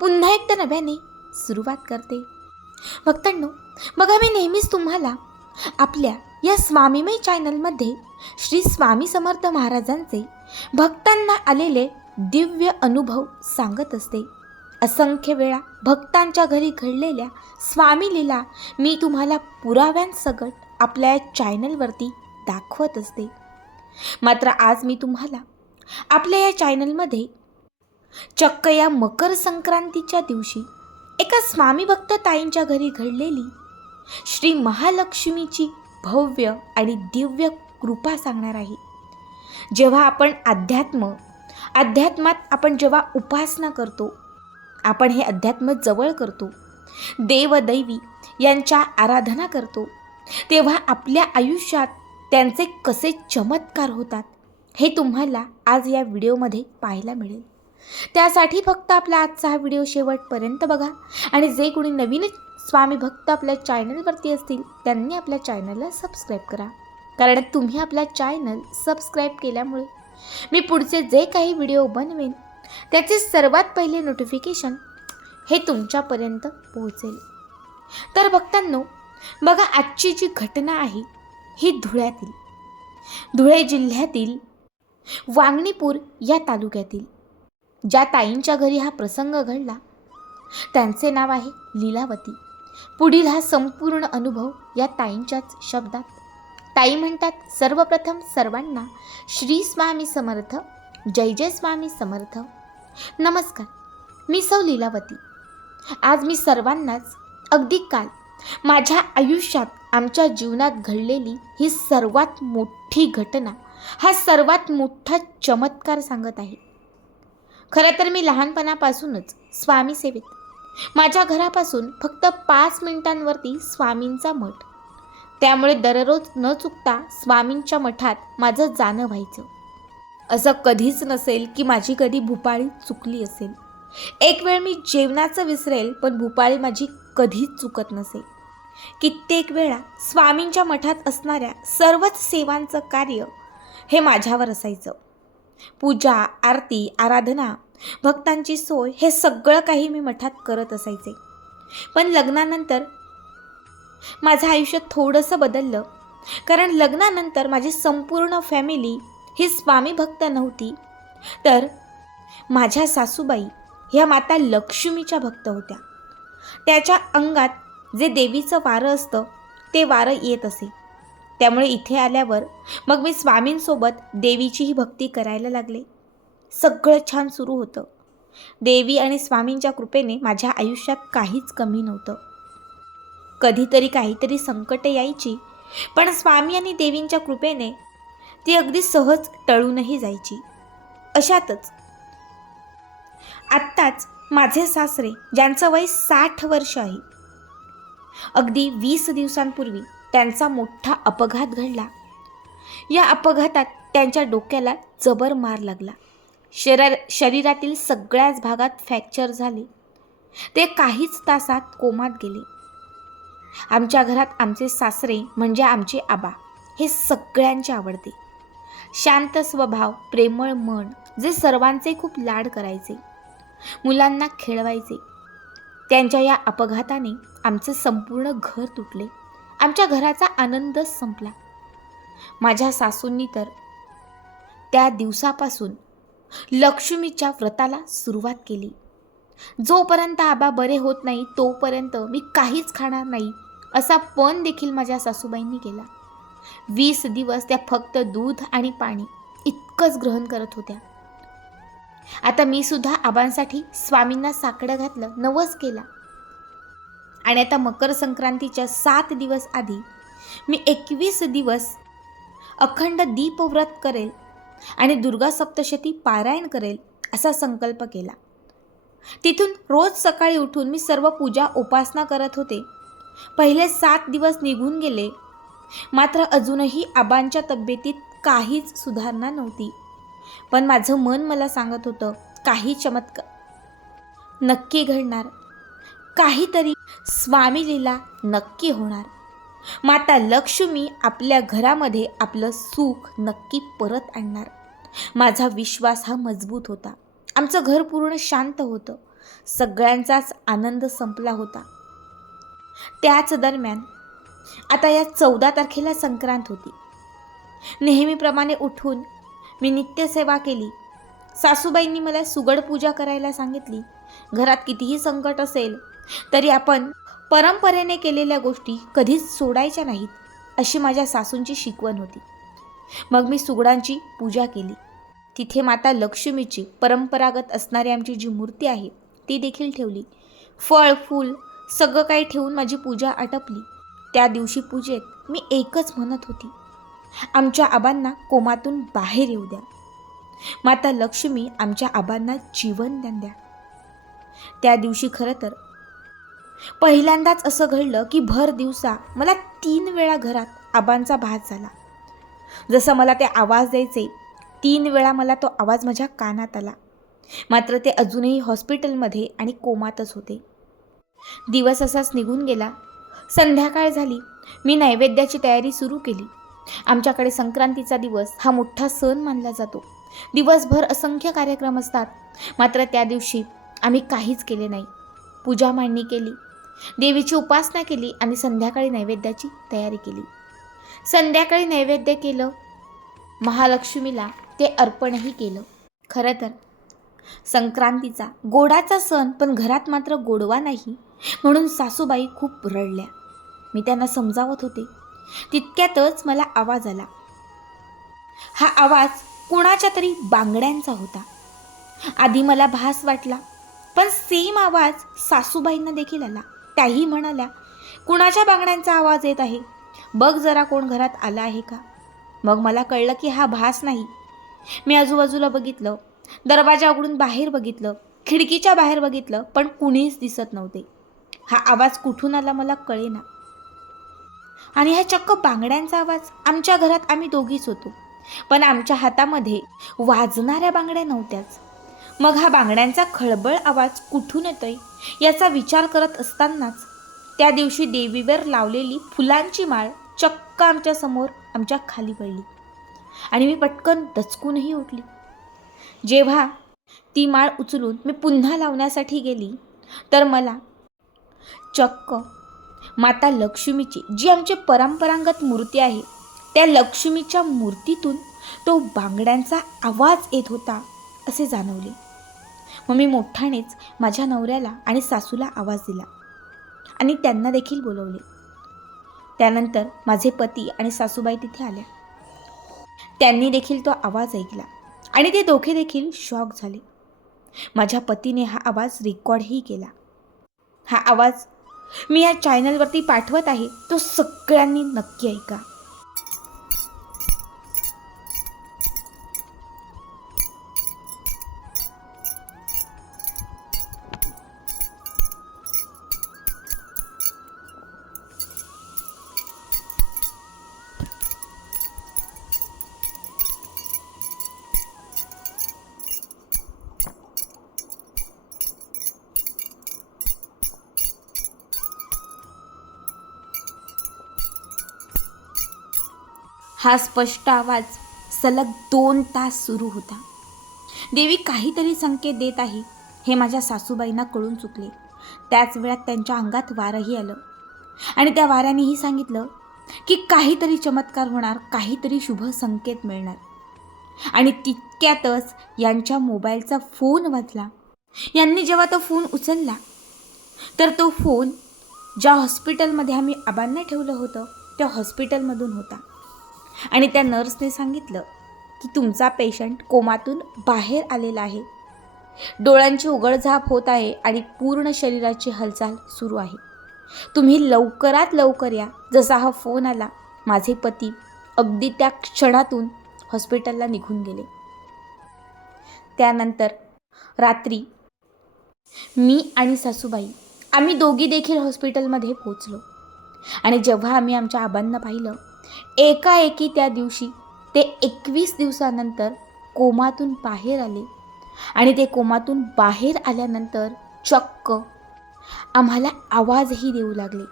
पुन्हा एकदा नव्याने सुरुवात करते. भक्तांनो बघा मी नेहमीच तुम्हाला आपल्या या स्वामीमय चॅनलमध्ये श्री स्वामी समर्थ महाराजांचे भक्तांना आलेले दिव्य अनुभव सांगत असते. असंख्य वेळा भक्तांच्या घरी घडलेल्या स्वामी लीला मी तुम्हाला पुराव्यांसकट आपल्या चॅनलवरती दाखवत असते. मात्र आज मी तुम्हाला आपल्या या चॅनलमध्ये चक्क या मकर संक्रांतीच्या दिवशी एका स्वामी भक्त ताईंच्या घरी घडलेली श्री महालक्ष्मीची भव्य आणि दिव्य कृपा सांगणार आहे. जेव्हा आपण अध्यात्म अध्यात्मात आपण जेव्हा उपासना करतो आपण हे अध्यात्म जवळ करतो देवदैवी यांच्या आराधना करतो तेव्हा आपल्या आयुष्यात त्यांचे कसे चमत्कार होतात हे तुम्हाला आज या व्हिडिओमध्ये पाहायला मिळेल. त्यासाठी फक्त आपला आजचा हा व्हिडिओ शेवटपर्यंत बघा. आणि जे कोणी नवीन स्वामी भक्त आपल्या चॅनलवरती असतील त्यांनी आपल्या चॅनलला सबस्क्राईब करा. कारण तुम्ही आपला चॅनल सबस्क्राईब केल्यामुळे मी पुढचे जे काही व्हिडिओ बनवेन त्याचे सर्वात पहिले नोटिफिकेशन हे तुमच्यापर्यंत पोहोचेल. तर भक्तांनो बघा आजची जी घटना आहे ही धुळ्यातील धुळे जिल्ह्यातील वांगणीपूर या तालुक्यातील. ज्या ताईंच्या घरी हा प्रसंग घडला त्यांचे नाव आहे लीलावती. पुढील हा संपूर्ण अनुभव या ताईंच्याच शब्दात. ताई म्हणतात सर्वप्रथम सर्वांना श्री स्वामी समर्थ जय जय स्वामी समर्थ. नमस्कार मी सौ लीलावती. आज मी सर्वांनाच अगदी काल माझ्या आयुष्यात आमच्या जीवनात घडलेली ही सर्वात मोठी घटना हा सर्वात मोठा चमत्कार सांगत आहे. खरं तर मी लहानपणापासूनच स्वामी सेवेत. माझ्या घरापासून फक्त पाच मिनिटांवरती स्वामींचा मठ. त्यामुळे दररोज न चुकता स्वामींच्या मठात माझं जाणं व्हायचं. असं कधीच नसेल की माझी कधी भुपाळी चुकली असेल. एक वेळ मी जेवणाचं विसरेल पण भुपाळी माझी कधीच चुकत नसेल. कित्येक वेळा स्वामींच्या मठात असणाऱ्या सर्वच सेवांचं कार्य हे माझ्यावर असायचं. पूजा आरती आराधना भक्तांची सोय हे सगळं काही मी मठात करत असायचे. पण लग्नानंतर माझं आयुष्य थोडंसं बदललं. कारण लग्नानंतर माझी संपूर्ण फॅमिली ही स्वामी भक्त नव्हती. तर माझ्या सासूबाई ह्या माता लक्ष्मीच्या भक्त होत्या. त्याच्या अंगात जे देवीचं वारं असतं ते वारं येत असे. त्यामुळे इथे आल्यावर मग मी स्वामींसोबत देवीचीही भक्ती करायला लागले. सगळं छान सुरू होतं. देवी आणि स्वामींच्या कृपेने माझ्या आयुष्यात काहीच कमी नव्हतं. कधीतरी काहीतरी संकट यायची पण स्वामी आणि देवींच्या कृपेने ती अगदी सहज टळूनही जायची. अशातच आत्ताच माझे सासरे ज्यांचं वय साठ वर्ष आहे अगदी वीस दिवसांपूर्वी त्यांचा मोठा अपघात घडला. या अपघातात त्यांच्या डोक्याला जबर मार लागला. शरीर शरीरातील सगळ्याच भागात फ्रॅक्चर झाले. ते काहीच तासात कोमात गेले. आमच्या घरात आमचे सासरे म्हणजे आमचे आबा हे सगळ्यांचे आवडते. शांत स्वभाव प्रेमळ मन जे सर्वांचे खूप लाड करायचे. मुलांना खेळवायचे. त्यांच्या या अपघाताने आमचे संपूर्ण घर तुटले. आमच्या घराचा आनंदच संपला. माझ्या सासूंनी तर त्या दिवसापासून लक्ष्मीच्या व्रताला सुरुवात केली. जोपर्यंत आबा बरे होत नाही तोपर्यंत मी काहीच खाणार नाही असा पण देखील माझ्या सासूबाईंनी केला. वीस दिवस त्या फक्त दूध आणि पाणी इतकंच ग्रहण करत होत्या. आता मी सुद्धा आबांसाठी स्वामींना साकडं घातलं नवस केला. आणि आता मकर संक्रांतीच्या सात दिवस आधी मी एकवीस दिवस अखंड दीपव्रत करेल आणि दुर्गा सप्तशती पारायण करेल असा संकल्प केला. तिथून रोज सकाळी उठून मी सर्व पूजा उपासना करत होते. पहिले सात दिवस निघून गेले. मात्र अजूनही आबांच्या तब्येतीत काहीच सुधारणा नव्हती. पण माझं मन मला सांगत होतं काही चमत्कार नक्की घडणार. काहीतरी स्वामी लीला नक्की होणार. माता लक्ष्मी आपल्या घरामध्ये आपलं सुख नक्की परत आणणार. माझा विश्वास हा मजबूत होता. आमचं घर पूर्ण शांत होतं. सगळ्यांचाच आनंद संपला होता. त्याच दरम्यान आता या चौदा तारखेला संक्रांत होती. नेहमीप्रमाणे उठून मी नित्यसेवा केली. सासूबाईंनी मला सुगड पूजा करायला सांगितली. घरात कितीही संकट असेल तरी आपण परंपरेने केलेल्या गोष्टी कधीच सोडायच्या नाहीत अशी माझ्या सासूंची शिकवण होती. मग मी सुगडांची पूजा केली. तिथे माता लक्ष्मीची परंपरागत असणारी आमची जी मूर्ती आहे ती देखील ठेवली. फळ फूल सगळं काही ठेवून माझी पूजा आटपली. त्या दिवशी पूजेत मी एकच म्हणत होती आमच्या आबांना कोमातून बाहेर येऊ द्या. माता लक्ष्मी आमच्या आबांना जीवन द्या. त्या दिवशी खरं तर पहिल्यांदाच असं घडलं की भर दिवसा मला तीन वेळा घरात आबांचा भास झाला. जसं मला ते आवाज द्यायचे तीन वेळा मला तो आवाज माझ्या कानात आला. मात्र ते अजूनही हॉस्पिटलमध्ये आणि कोमातच होते. दिवस असाच निघून गेला. संध्याकाळ झाली. मी नैवेद्याची तयारी सुरू केली. आमच्याकडे संक्रांतीचा दिवस हा मोठा सण मानला जातो. दिवसभर असंख्य कार्यक्रम असतात. मात्र त्या दिवशी आम्ही काहीच केले नाही. पूजा मांडणी केली. देवीची उपासना केली आणि संध्याकाळी नैवेद्याची तयारी केली. संध्याकाळी नैवेद्य केलं महालक्ष्मीला ते अर्पणही केलं. खरं तर संक्रांतीचा गोडाचा सण पण घरात मात्र गोडवा नाही म्हणून सासूबाई खूप रडल्या. मी त्यांना समजावत होते. तितक्यातच मला आवाज आला. हा आवाज कुणाच्या तरी बांगड्यांचा होता. आधी मला भास वाटला पण सेम आवाज सासूबाईंना देखील आला. त्याही म्हणाल्या कुणाच्या बांगड्यांचा आवाज येत आहे? बघ जरा कोण घरात आला आहे का? मग मला कळलं की हा भास नाही. मी आजूबाजूला बघितलं दरवाजा उघडून बाहेर बघितलं खिडकीच्या बाहेर बघितलं पण कुणीच दिसत नव्हते. हा आवाज कुठून आला मला कळेना. आणि हा चक्क बांगड्यांचा आवाज. आमच्या घरात आम्ही दोघीच होतो. पण आमच्या हातामध्ये वाजणाऱ्या बांगड्या नव्हत्याच. मग हा बांगड्यांचा खळबळ आवाज कुठून येतोय? याचा विचार करत असतानाच त्या दिवशी देवीवर लावलेली फुलांची माळ चक्क आमच्यासमोर आमच्या खाली पडली. आणि मी पटकन दचकूनही उठली. जेव्हा ती माळ उचलून मी पुन्हा लावण्यासाठी गेली तर मला चक्क माता लक्ष्मीची जी आमची परंपरागत मूर्ती आहे त्या लक्ष्मीच्या मूर्तीतून तो बांगड्यांचा आवाज येत होता असे जाणवले. मग मी मोठ्यानेच माझ्या नवऱ्याला आणि सासूला आवाज दिला आणि त्यांना देखील बोलवले. त्यानंतर माझे पती आणि सासूबाई तिथे आल्या. त्यांनी देखील तो आवाज ऐकला आणि ते दोघे देखील शॉक झाले. माझ्या पतीने हा आवाज रेकॉर्डही केला. हा आवाज मी या चॅनलवरती पाठवत आहे तो सगळ्यांनी नक्की ऐका. हा स्पष्ट आवाज सलग दोन तास सुरू होता. देवी काहीतरी संकेत देत आहे हे माझ्या सासूबाईंना कळून चुकले. त्याच वेळात त्यांच्या अंगात वारंही आलं. आणि त्या वाऱ्यानेही सांगितलं की काहीतरी चमत्कार होणार काहीतरी शुभ संकेत मिळणार. आणि तितक्यातच यांच्या मोबाईलचा फोन वाजला. यांनी जेव्हा तो फोन उचलला तर तो फोन ज्या हॉस्पिटलमध्ये आम्ही आबांना ठेवलं होतं त्या हॉस्पिटलमधून होता. आणि त्या नर्सने सांगितलं की तुमचा पेशंट कोमातून बाहेर आलेला आहे. डोळ्यांची उघडझाप होत आहे आणि पूर्ण शरीराची हालचाल सुरू आहे. तुम्ही लवकरात लवकर या. जसा हा फोन आला माझे पती अगदी त्या क्षणातून हॉस्पिटलला निघून गेले. त्यानंतर रात्री मी आणि सासूबाई आम्ही दोघी देखील हॉस्पिटलमध्ये पोचलो आणि जेव्हा आम्ही आमच्या आबांना पाहिलं एकाएकी त्या दिवशी ते एकवीस दिवसानंतर कोमातून बाहेर आले. आणि ते कोमातून बाहेर आल्यानंतर चक्क आम्हाला आवाजही देऊ लागले.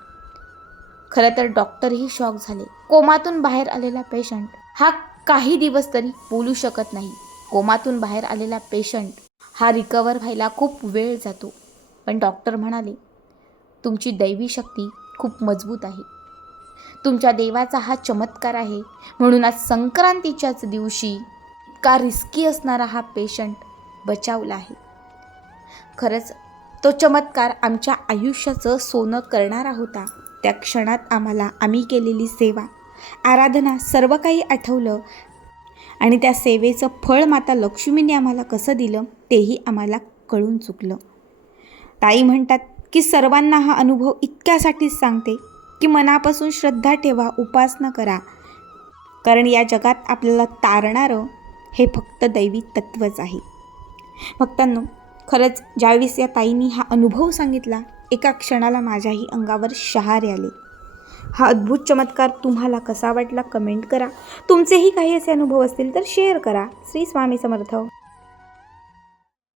खरं तर डॉक्टरही शॉक झाले. कोमातून बाहेर आलेला पेशंट हा काही दिवस तरी बोलू शकत नाही. कोमातून बाहेर आलेला पेशंट हा रिकवर व्हायला खूप वेळ जातो. पण डॉक्टर म्हणाले तुमची दैवी शक्ती खूप मजबूत आहे. तुमच्या देवाचा हा चमत्कार आहे. म्हणून आज संक्रांतीच्याच दिवशी इतका रिस्की असणारा हा पेशंट बचावला आहे. खरंच तो चमत्कार आमच्या आयुष्याचं सोनं करणारा होता. त्या क्षणात आम्हाला आम्ही केलेली सेवा आराधना सर्व काही आठवलं आणि त्या सेवेचं फळ माता लक्ष्मीने आम्हाला कसं दिलं तेही आम्हाला कळून चुकलं. ताई म्हणतात की सर्वांना हा अनुभव इतक्यासाठीच सांगते की मनापासून श्रद्धा ठेवा उपासना करा. कारण या जगात आपल्याला तारणारं हे फक्त दैवी तत्वच आहे. भक्तांनो खरंच ज्यावेळेस या ताईंनी हा अनुभव सांगितला एका क्षणाला माझ्याही अंगावर शहारे आले. हा अद्भुत चमत्कार तुम्हाला कसा वाटला कमेंट करा. तुमचेही काही असे अनुभव असतील तर शेअर करा. श्री स्वामी समर्थ.